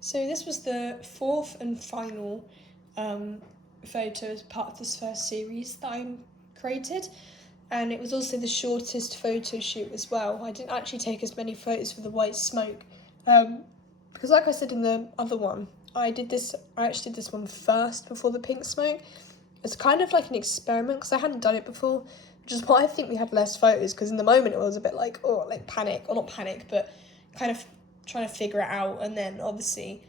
So this was the fourth and final photo as part of this first series that I created, and it was also the shortest photo shoot as well. I didn't actually take as many photos for the white smoke because, like I said in the other one, I actually did this one first before the pink smoke. It's kind of like an experiment because I hadn't done it before, which is why I think we had less photos, because in the moment it was a bit like, oh, like panic, or not panic, but kind of trying to figure it out, and then obviously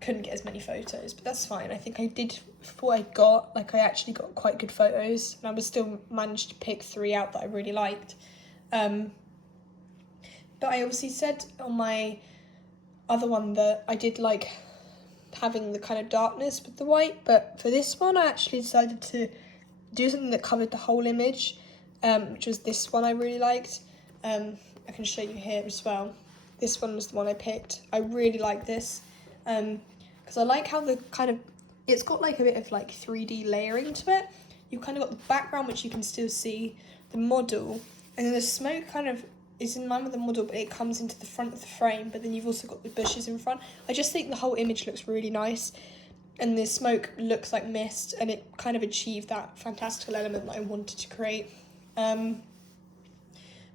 couldn't get as many photos, but that's fine. I think I did, for what I got, like I actually got quite good photos, and I was still managed to pick 3 out that I really liked. But I obviously said on my other one that I did like having the kind of darkness with the white, but for this one I actually decided to do something that covered the whole image, which was this one I really liked. I can show you here as well. This one was the one I picked. I really like this because I like how the kind of, it's got like a bit of like 3D layering to it. You've kind of got the background, which you can still see the model, and then the smoke kind of is in line with the model, but it comes into the front of the frame, but then you've also got the bushes in front. I just think the whole image looks really nice, and the smoke looks like mist, and it kind of achieved that fantastical element that I wanted to create.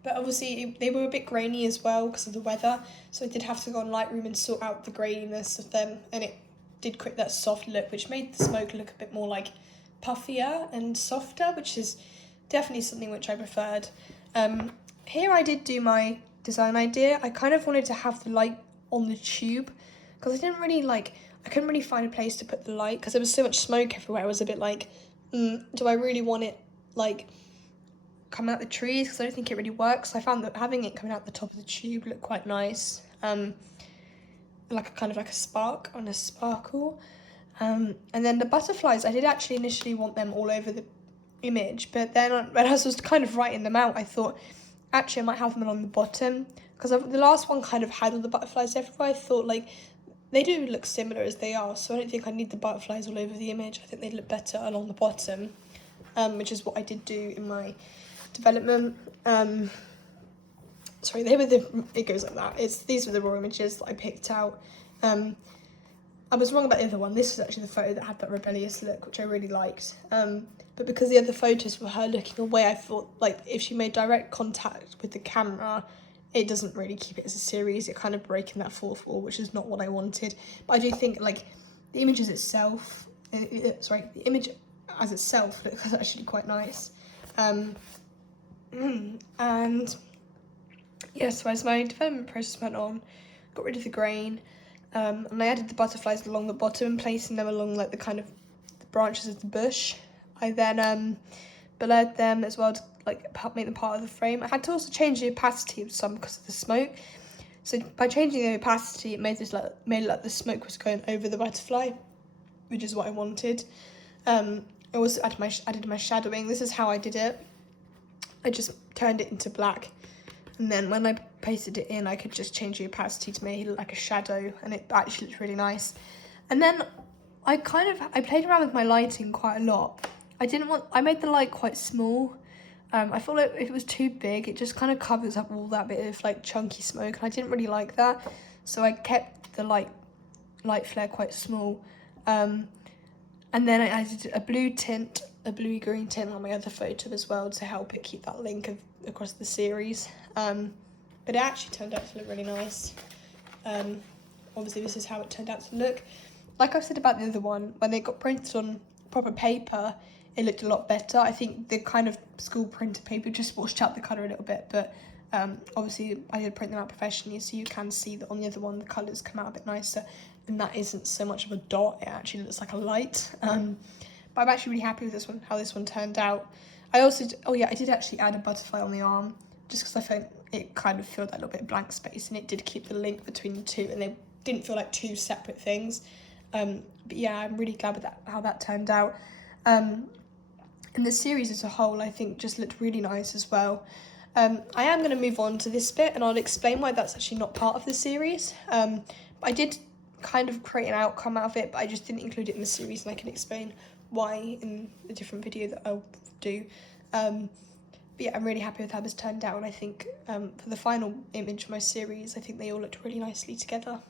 But obviously they were a bit grainy as well because of the weather, so I did have to go on Lightroom and sort out the graininess of them, and it did create that soft look, which made the smoke look a bit more like puffier and softer, which is definitely something which I preferred. Here I did do my design idea. I kind of wanted to have the light on the tube because I couldn't really find a place to put the light because there was so much smoke everywhere. I was a bit like, do I really want it like coming out the trees, because I don't think it really works. I found that having it coming out the top of the tube looked quite nice, like a kind of like a spark on a sparkle. And then the butterflies, I did actually initially want them all over the image, but then when I was kind of writing them out, I thought actually I might have them along the bottom, because the last one kind of had all the butterflies everywhere. I thought like they do look similar as they are, so I don't think I need the butterflies all over the image. I think they'd look better along the bottom, which is what I did do in my development. Sorry, it goes like that. These were the raw images that I picked out. I was wrong about the other one. This was actually the photo that had that rebellious look, which I really liked. But because the other photos were her looking away, I thought like if she made direct contact with the camera, it doesn't really keep it as a series. It kind of breaking that fourth wall, which is not what I wanted. But I do think like the image itself as itself looks actually quite nice. And yeah, so as my development process went on, got rid of the grain, and I added the butterflies along the bottom and placing them along like the kind of the branches of the bush. I then blurred them as well to like help make them part of the frame. I had to also change the opacity of some because of the smoke. So by changing the opacity, it made it like the smoke was going over the butterfly, which is what I wanted. I also added my shadowing. This is how I did it. I just turned it into black, and then when I pasted it in, I could just change the opacity to make it look like a shadow, and it actually looks really nice. And then I played around with my lighting quite a lot. I made the light quite small. I felt like if it was too big, it just kind of covers up all that bit of like chunky smoke, and I didn't really like that. So I kept the light flare quite small. And then I added a bluey green tint on my other photo as well to help it keep that link across the series. But it actually turned out to look really nice. Obviously this is how it turned out to look. Like I've said about the other one, when they got printed on proper paper, it looked a lot better. I think the kind of school printed paper just washed out the colour a little bit, but obviously I did print them out professionally, so you can see that on the other one the colours come out a bit nicer, and that isn't so much of a dot, it actually looks like a light. But I'm actually really happy with this one, how this one turned out. I did actually add a butterfly on the arm, just because I felt it kind of filled that little bit of blank space, and it did keep the link between the two, and they didn't feel like two separate things. But yeah, I'm really glad with how that turned out. And the series as a whole, I think, just looked really nice as well. I am going to move on to this bit, and I'll explain why that's actually not part of the series. I did kind of create an outcome out of it, but I just didn't include it in the series, and I can explain why in a different video that I'll do. But yeah, I'm really happy with how this turned out, and I think for the final image of my series, I think they all looked really nicely together.